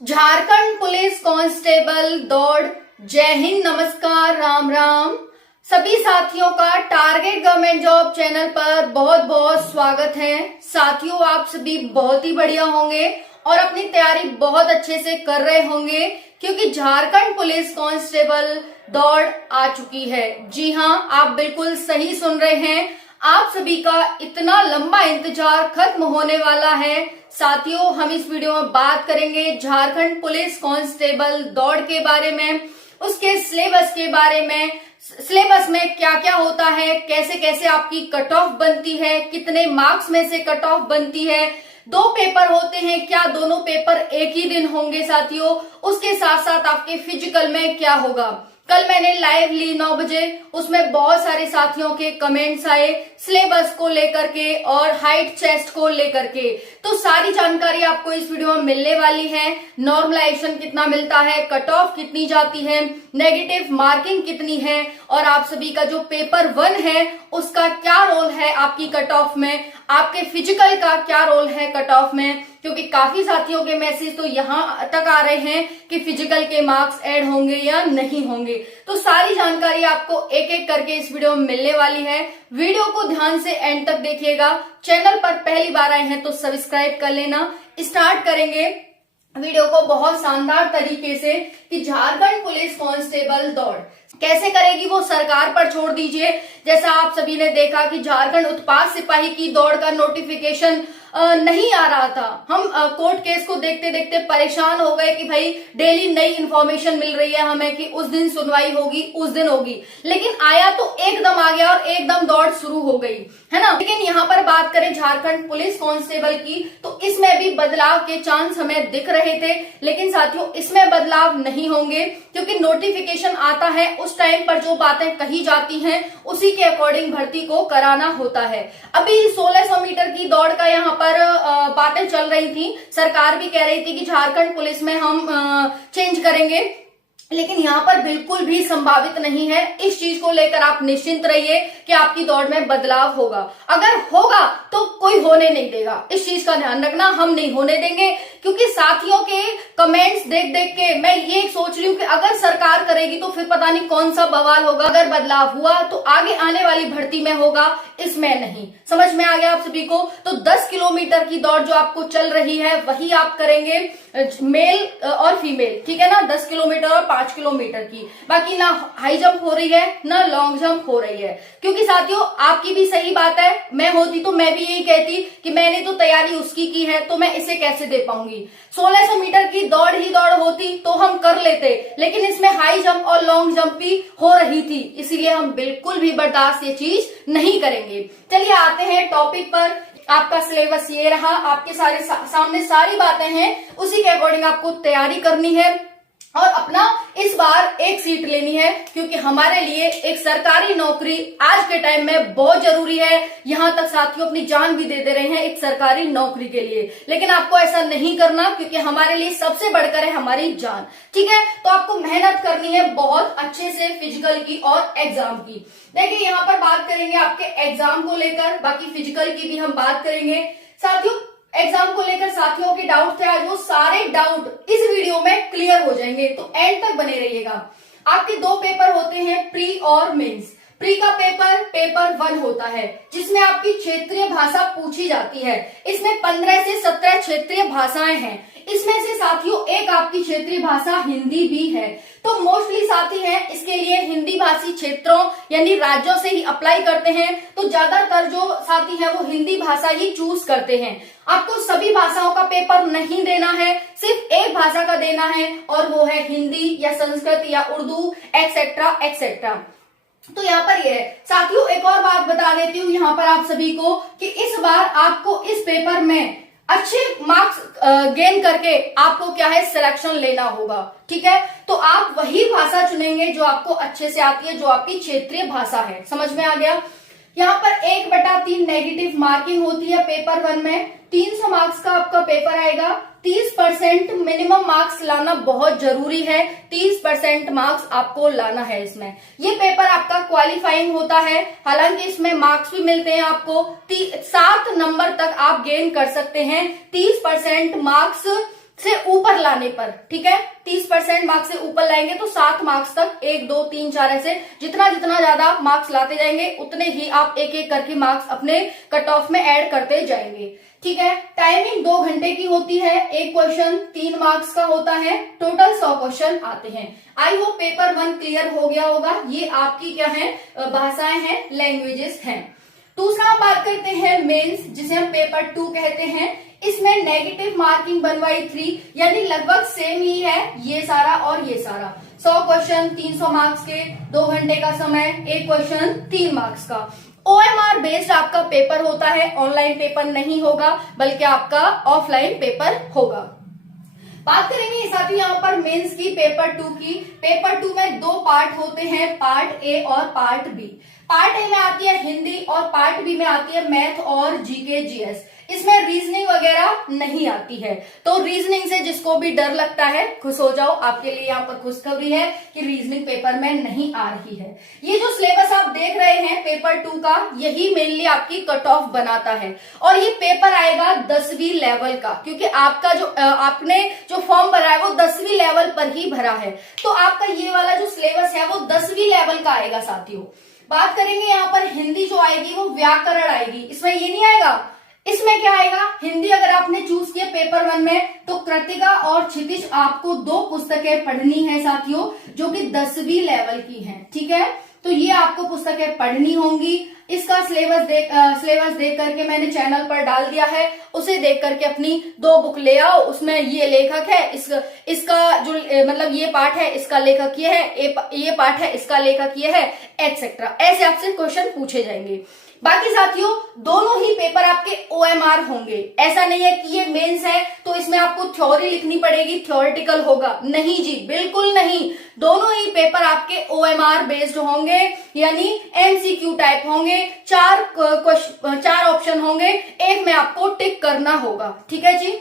Jharkhand police constable दौड़। जय हिंद, नमस्कार, राम राम। सभी साथियों का टारगेट गवर्नमेंट जॉब चैनल पर बहुत बहुत स्वागत है। साथियों, आप सभी बहुत ही बढ़िया होंगे और अपनी तैयारी बहुत अच्छे से कर रहे होंगे क्योंकि झारखंड पुलिस कांस्टेबल दौड़ आ चुकी है। जी हाँ, आप बिल्कुल सही सुन रहे हैं। आप सभी का इतना लंबा इंतजार खत्म होने वाला है। साथियों, हम इस वीडियो में बात करेंगे झारखंड पुलिस कांस्टेबल दौड़ के बारे में, उसके सिलेबस के बारे में, सिलेबस में क्या क्या होता है, कैसे कैसे आपकी कट ऑफ बनती है, कितने मार्क्स में से कट ऑफ बनती है, 2 पेपर होते हैं, क्या दोनों पेपर एक ही दिन होंगे साथियों, उसके साथ साथ आपके फिजिकल में क्या होगा। कल मैंने लाइव ली 9 बजे, उसमें बहुत सारे साथियों के कमेंट्स आए सिलेबस को लेकर के और हाइट चेस्ट को लेकर के। तो सारी जानकारी आपको इस वीडियो में मिलने वाली है। नॉर्मलाइजेशन कितना मिलता है, कट ऑफ कितनी जाती है, नेगेटिव मार्किंग कितनी है और आप सभी का जो पेपर 1 है उसका क्या रोल है आपकी कट ऑफ में, आपके फिजिकल का क्या रोल है कट ऑफ में, क्योंकि काफी साथियों के मैसेज तो यहाँ तक आ रहे हैं कि फिजिकल के मार्क्स ऐड होंगे या नहीं होंगे। तो सारी जानकारी आपको एक एक करके इस वीडियो में मिलने वाली है। वीडियो को ध्यान से एंड तक देखिएगा। चैनल पर पहली बार आए हैं तो सब्सक्राइब कर लेना। स्टार्ट करेंगे वीडियो को बहुत शानदार तरीके से कि झारखंड पुलिस कांस्टेबल दौड़ कैसे करेगी वो सरकार पर छोड़ दीजिए। जैसा आप सभी ने देखा कि झारखंड उत्पाद सिपाही की दौड़ का नोटिफिकेशन नहीं आ रहा था। हम कोर्ट केस को देखते देखते परेशान हो गए कि भाई डेली नई इन्फॉर्मेशन मिल रही है हमें कि उस दिन सुनवाई होगी, उस दिन होगी, लेकिन आया तो एकदम आ गया और एकदम दौड़ शुरू हो गई, है ना। लेकिन यहाँ पर बात करें झारखंड पुलिस कांस्टेबल की तो इसमें भी बदलाव के चांस हमें दिख रहे थे, लेकिन साथियों इसमें बदलाव नहीं होंगे क्योंकि नोटिफिकेशन आता है उस टाइम पर जो बातें कही जाती हैं उसी के अकॉर्डिंग भर्ती को कराना होता है। अभी 1600 मीटर की दौड़ का यहाँ पर बातें चल रही थी, सरकार भी कह रही थी कि झारखंड पुलिस में हम चेंज करेंगे, लेकिन यहाँ पर बिल्कुल भी संभावित नहीं है। इस चीज को लेकर आप निश्चिंत रहिए कि आपकी दौड़ में बदलाव होगा। अगर होगा तो कोई होने नहीं देगा, इस चीज का ध्यान रखना, हम नहीं होने देंगे क्योंकि साथियों के कमेंट्स देख देख के मैं ये सोच रही हूँ कि अगर सरकार करेगी तो फिर पता नहीं कौन सा बवाल होगा। अगर बदलाव हुआ तो आगे आने वाली भर्ती में होगा, इसमें नहीं। समझ में आ गया आप सभी को। तो 10 किलोमीटर की दौड़ जो आपको चल रही है वही आप करेंगे, मेल और फीमेल, ठीक है ना। 10 किलोमीटर और 5 किलोमीटर की, बाकी ना हाई जंप हो रही है ना लॉन्ग जंप हो रही है। क्योंकि साथियों आपकी भी सही बात है, मैं होती तो मैं भी यही कहती कि मैंने तो तैयारी उसकी की है तो मैं इसे कैसे दे पाऊंगी। 1600 मीटर की दौड़ ही दौड़ होती तो हम कर लेते, लेकिन इसमें हाई जंप और लॉन्ग जंप भी हो रही थी, इसीलिए हम बिल्कुल भी बर्दाश्त ये चीज नहीं करेंगे। चलिए आते हैं टॉपिक पर। आपका सिलेबस ये रहा, आपके सामने सारी बातें हैं, उसी के अकॉर्डिंग आपको तैयारी करनी है और अपना इस बार एक सीट लेनी है क्योंकि हमारे लिए एक सरकारी नौकरी आज के टाइम में बहुत जरूरी है। यहाँ तक साथियों अपनी जान भी दे दे रहे हैं एक सरकारी नौकरी के लिए, लेकिन आपको ऐसा नहीं करना क्योंकि हमारे लिए सबसे बढ़कर है हमारी जान, ठीक है। तो आपको मेहनत करनी है बहुत अच्छे से फिजिकल की और एग्जाम की। देखिए यहाँ पर बात करेंगे आपके एग्जाम को लेकर, बाकी फिजिकल की भी हम बात करेंगे। साथियों एग्जाम को लेकर साथियों के डाउट थे, आज वो सारे डाउट इस वीडियो में क्लियर हो जाएंगे, तो एंड तक बने रहिएगा। आपके 2 पेपर होते हैं, प्री और मेंस। प्री का पेपर 1 होता है जिसमें आपकी क्षेत्रीय भाषा पूछी जाती है। इसमें 15 से 17 क्षेत्रीय भाषाएं हैं, इसमें से साथियों एक आपकी क्षेत्रीय भाषा हिंदी भी है। तो मोस्टली साथी हैं इसके लिए हिंदी भाषी क्षेत्रों यानी राज्यों से ही अप्लाई करते हैं, तो ज्यादातर जो साथी हैं वो हिंदी भाषा ही चूज करते हैं। आपको सभी भाषाओं का पेपर नहीं देना है, सिर्फ एक भाषा का देना है और वो है हिंदी या संस्कृत या उर्दू एक्सेट्रा एक्सेट्रा। तो यहाँ पर ये है साथियों, एक और बात बता देती हूँ यहाँ पर आप सभी को कि इस बार आपको इस पेपर में अच्छे मार्क्स गेन करके आपको क्या है सिलेक्शन लेना होगा, ठीक है। तो आप वही भाषा चुनेंगे जो आपको अच्छे से आती है, जो आपकी क्षेत्रीय भाषा है। समझ में आ गया। यहाँ पर 1/3 नेगेटिव मार्किंग होती है पेपर 1 में। 300 मार्क्स का आपका पेपर आएगा। 30% मिनिमम मार्क्स लाना बहुत जरूरी है। 30% मार्क्स आपको लाना है इसमें। ये पेपर आपका क्वालिफाइंग होता है, हालांकि इसमें मार्क्स भी मिलते हैं आपको। 7 नंबर तक आप गेन कर सकते हैं। 30% मार्क्स से ऊपर लाना लाने पर, ठीक है, 30% मार्क्स से ऊपर लाएंगे तो 7 मार्क्स तक, 1 2 3 4 ऐसे जितना जितना ज्यादा मार्क्स लाते जाएंगे उतने ही आप एक एक करके मार्क्स अपने कट ऑफ में ऐड करते जाएंगे, ठीक है। टाइमिंग 2 घंटे की होती है, एक क्वेश्चन 3 मार्क्स का होता है, टोटल 100 क्वेश्चन आते हैं। आई होप पेपर 1 क्लियर हो गया होगा। ये आपकी क्या है, भाषाएं हैं, लैंग्वेजेस हैं। दूसरा हम बात करते हैं मेंस, जिसे हम पेपर 2 कहते हैं। इसमें नेगेटिव मार्किंग 1/3 यानी लगभग सेम ही है, ये सारा और ये सारा। 100 क्वेश्चन 300 मार्क्स के, 2 घंटे का समय, एक क्वेश्चन 3 मार्क्स का। OMR बेस्ड आपका पेपर होता है, ऑनलाइन पेपर नहीं होगा बल्कि आपका ऑफलाइन पेपर होगा। बात करेंगे साथियों यहाँ पर मेंस की, पेपर 2 की। पेपर 2 में 2 पार्ट होते हैं, पार्ट ए और पार्ट बी। पार्ट ए में आती है हिंदी और पार्ट बी में आती है मैथ और जीके जीएस। इसमें रीजनिंग वगैरह नहीं आती है, तो रीजनिंग से जिसको भी डर लगता है खुश हो जाओ, आपके लिए यहाँ पर खुशखबरी है कि रीजनिंग पेपर में नहीं आ रही है। ये जो सिलेबस आप देख रहे हैं पेपर 2 का, यही मेनली आपकी कट ऑफ बनाता है और ये पेपर आएगा 10वीं लेवल का, क्योंकि आपका जो आपने जो फॉर्म भरा है वो 10वीं लेवल पर ही भरा है, तो आपका ये वाला जो सिलेबस है वो 10वीं लेवल का आएगा साथियों। बात करेंगे यहाँ पर हिंदी जो आएगी वो व्याकरण आएगी, इसमें ये नहीं आएगा। इसमें क्या आएगा, हिंदी अगर आपने चूज किया पेपर 1 में तो कृतिका और क्षितिज आपको 2 पुस्तकें पढ़नी है साथियों, जो कि 10वीं लेवल की हैं, ठीक है। तो ये आपको पुस्तकें पढ़नी होंगी। इसका सिलेबस देख करके मैंने चैनल पर डाल दिया है, उसे देख करके अपनी 2 बुक ले आओ। उसमें ये लेखक है, इसका जो मतलब ये पार्ट है इसका लेखक ये है, ये पार्ट है इसका लेखक ये है, एक्सेट्रा। ऐसे आपसे क्वेश्चन पूछे जाएंगे। बाकी साथियों दोनों ही पेपर आपके OMR होंगे, ऐसा नहीं है कि ये मेंस है तो इसमें आपको थ्योरी लिखनी पड़ेगी, थ्योरेटिकल होगा, नहीं जी, बिल्कुल नहीं। दोनों ही पेपर आपके OMR बेस्ड होंगे, यानी MCQ टाइप होंगे। 4 ऑप्शन होंगे, एक में आपको टिक करना होगा, ठीक है जी।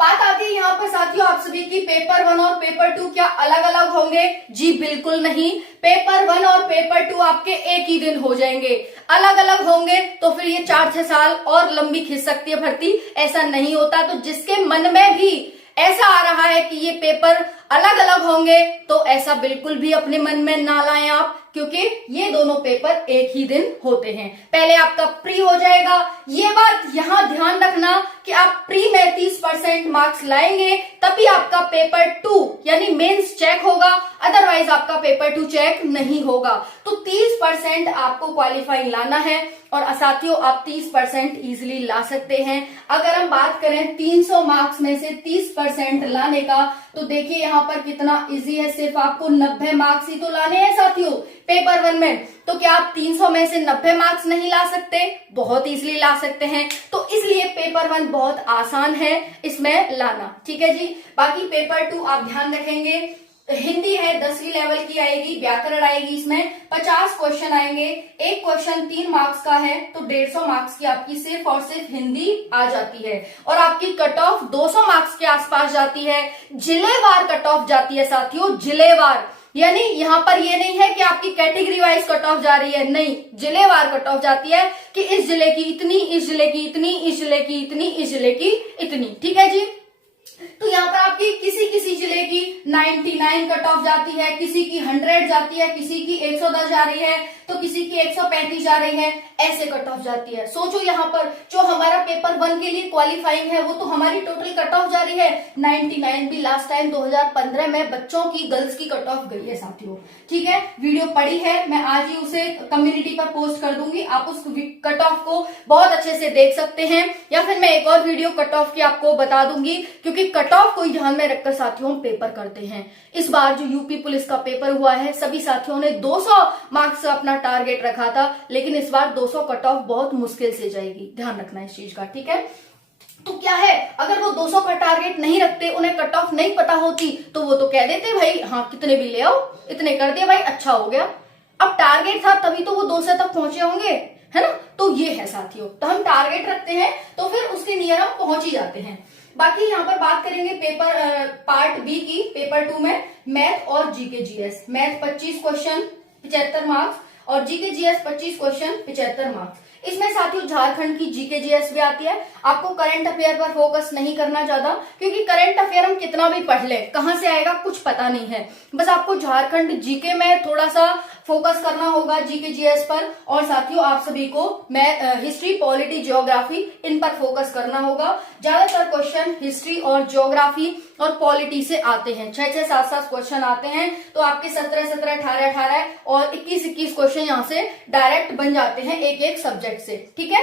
बात आती है यहाँ पर साथियों आप सभी की, पेपर 1 और पेपर 2 क्या अलग अलग होंगे? जी बिल्कुल नहीं, पेपर 1 और पेपर 2 आपके एक ही दिन हो जाएंगे। अलग अलग होंगे तो फिर ये 4-6 साल और लंबी खिंच सकती है भर्ती, ऐसा नहीं होता। तो जिसके मन में भी ऐसा आ रहा है कि ये पेपर अलग अलग होंगे तो ऐसा बिल्कुल भी अपने मन में ना लाएं आप, क्योंकि ये दोनों पेपर एक ही दिन होते हैं। पहले आपका प्री हो जाएगा, ये बात यहां ध्यान रखना कि आप प्री में 30% मार्क्स लाएंगे तभी आपका पेपर 2 यानी मेंस चेक होगा, अदरवाइज आपका पेपर 2 चेक नहीं होगा। तो 30% आपको क्वालिफाई लाना है और साथियों आप 30% इजिली ला सकते हैं। अगर हम बात करें 300 मार्क्स में से 30% लाने का, तो देखिए यहाँ पर कितना इजी है, सिर्फ आपको 90 मार्क्स ही तो लाने हैं साथियों पेपर 1 में। तो क्या आप 300 में से 90 मार्क्स नहीं ला सकते? बहुत इजीली ला सकते हैं। तो इसलिए पेपर 1 बहुत आसान है इसमें लाना, ठीक है जी। बाकी पेपर 2 आप ध्यान रखेंगे, हिंदी है 10वीं लेवल की आएगी, व्याकरण आएगी, इसमें 50 क्वेश्चन आएंगे। एक क्वेश्चन 3 मार्क्स का है तो 150 मार्क्स की आपकी सिर्फ और सिर्फ हिंदी आ जाती है और आपकी कट ऑफ 200 मार्क्स के आसपास जाती है। जिलेवार कट ऑफ जाती है साथियों, जिलेवार, यानी यहाँ पर ये नहीं है कि आपकी कैटेगरी वाइज कट ऑफ जा रही है, नहीं, जिलेवार कट ऑफ जाती है कि इस जिले की इतनी, इस जिले की इतनी, इस जिले की इतनी, इस जिले की इतनी, ठीक है जी। तो यहाँ पर आपकी किसी किसी जिले की 99 कट ऑफ जाती है, किसी की 100 जाती है, किसी की 110 जा रही है, तो किसी की 135 जा रही है, ऐसे कट ऑफ जाती है। सोचो यहाँ पर जो हमारा पेपर 1 के लिए क्वालिफाइंग है वो तो हमारी टोटल कट ऑफ जा रही है 99 भी लास्ट टाइम 2015 में बच्चों की, गर्ल्स की कट ऑफ गई है साथियों, ठीक है। वीडियो पड़ी है, मैं आज ही उसे कम्युनिटी पर पोस्ट कर दूंगी, आप उस कट ऑफ को बहुत अच्छे से देख सकते हैं, या फिर मैं एक और वीडियो कट ऑफ की आपको बता दूंगी, क्योंकि कट ऑफ को ध्यान में रखकर साथियों पेपर करते हैं। इस बार जो यूपी पुलिस का पेपर हुआ है सभी साथियों ने 200 मार्क्स का अपना टारगेट रखा था, लेकिन इस बार 200 कट ऑफ बहुत मुश्किल से जाएगी, ध्यान रखना इस चीज का, ठीक है। तो क्या है, अगर वो 200 का टारगेट नहीं रखते, उन्हें कट ऑफ नहीं पता होती, तो वो तो कह देते भाई हाँ कितने भी ले आओ, इतने कर दिए भाई अच्छा हो गया। अब टारगेट था तभी तो वो 200 तक पहुंचे होंगे, है ना। तो ये है साथियों, तो हम टारगेट रखते हैं तो फिर उसके नियर हम पहुंच ही जाते हैं। बाकी यहाँ पर बात करेंगे पेपर पार्ट बी की, पेपर 2 में मैथ और GK GS. Math 25 question 75 marks और जीके जीएस 25 क्वेश्चन 75 मार्क्स। इसमें साथियों झारखंड की जीके जीएस भी आती है। आपको करंट अफेयर पर फोकस नहीं करना ज्यादा, क्योंकि करंट अफेयर हम कितना भी पढ़ ले कहां से आएगा कुछ पता नहीं है। बस आपको झारखंड जीके में थोड़ा सा फोकस करना होगा, जीके जीएस पर। और साथियों आप सभी को हिस्ट्री, पॉलिटी, ज्योग्राफी इन पर फोकस करना होगा। ज्यादातर क्वेश्चन हिस्ट्री और ज्योग्राफी और पॉलिटी से आते हैं, 6-6, 7-7 क्वेश्चन आते हैं। तो आपके 17-17, 18-18 और 21-21 क्वेश्चन यहाँ से डायरेक्ट बन जाते हैं एक एक सब्जेक्ट से। ठीक है,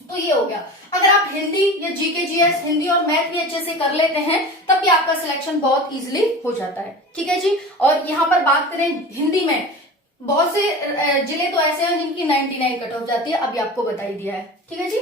तो ये हो गया। अगर आप हिंदी या जीके जीएस, हिंदी और मैथ भी अच्छे से कर लेते हैं तब भी आपका सिलेक्शन बहुत इजीली हो जाता है। ठीक है जी। और यहाँ पर बात करें हिंदी में, बहुत से जिले तो ऐसे हैं जिनकी 99 कट ऑफ जाती है, अभी आपको बता ही दिया है। ठीक है जी।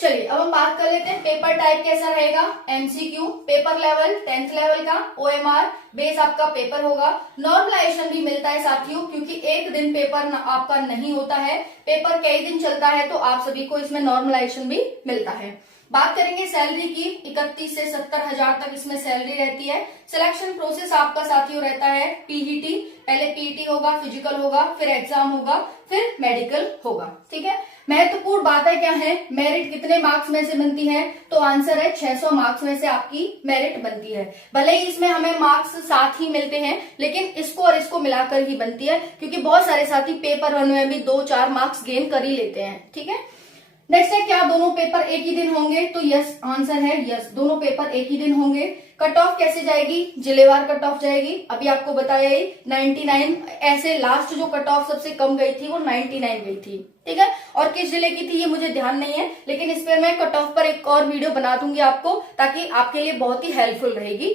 चलिए अब हम बात कर लेते हैं पेपर टाइप कैसा रहेगा। MCQ, paper level 10th level का, ओएमआर बेस आपका पेपर होगा। नॉर्मलाइजेशन भी मिलता है साथियों, क्योंकि एक दिन पेपर आपका नहीं होता है, पेपर कई दिन चलता है, तो आप सभी को इसमें नॉर्मलाइजेशन भी मिलता है। बात करेंगे सैलरी की, 31 से 70 हजार तक इसमें सैलरी रहती है। सिलेक्शन प्रोसेस आपका साथियों रहता है पीईटी, पहले पीईटी होगा, फिजिकल होगा, फिर एग्जाम होगा, फिर मेडिकल होगा। ठीक है। महत्वपूर्ण बातें क्या है, मेरिट कितने मार्क्स में से बनती है, तो आंसर है 600 मार्क्स में से आपकी मेरिट बनती है। भले ही इसमें हमें मार्क्स साथ ही मिलते हैं, लेकिन इसको और इसको मिलाकर ही बनती है, क्योंकि बहुत सारे साथी पेपर 1 में भी 2-4 मार्क्स गेन कर ही लेते हैं। ठीक है। नेक्स्ट है, क्या दोनों पेपर एक ही दिन होंगे, तो यस आंसर है यस, दोनों पेपर एक ही दिन होंगे। कट ऑफ कैसे जाएगी, जिलेवार कट ऑफ जाएगी, अभी आपको बताया ही 99, ऐसे लास्ट जो कट ऑफ सबसे कम गई थी वो 99 गई थी। ठीक है। और किस जिले की थी ये मुझे ध्यान नहीं है, लेकिन इस पर मैं कट ऑफ पर एक और वीडियो बना दूंगी आपको, ताकि आपके लिए बहुत ही हेल्पफुल रहेगी।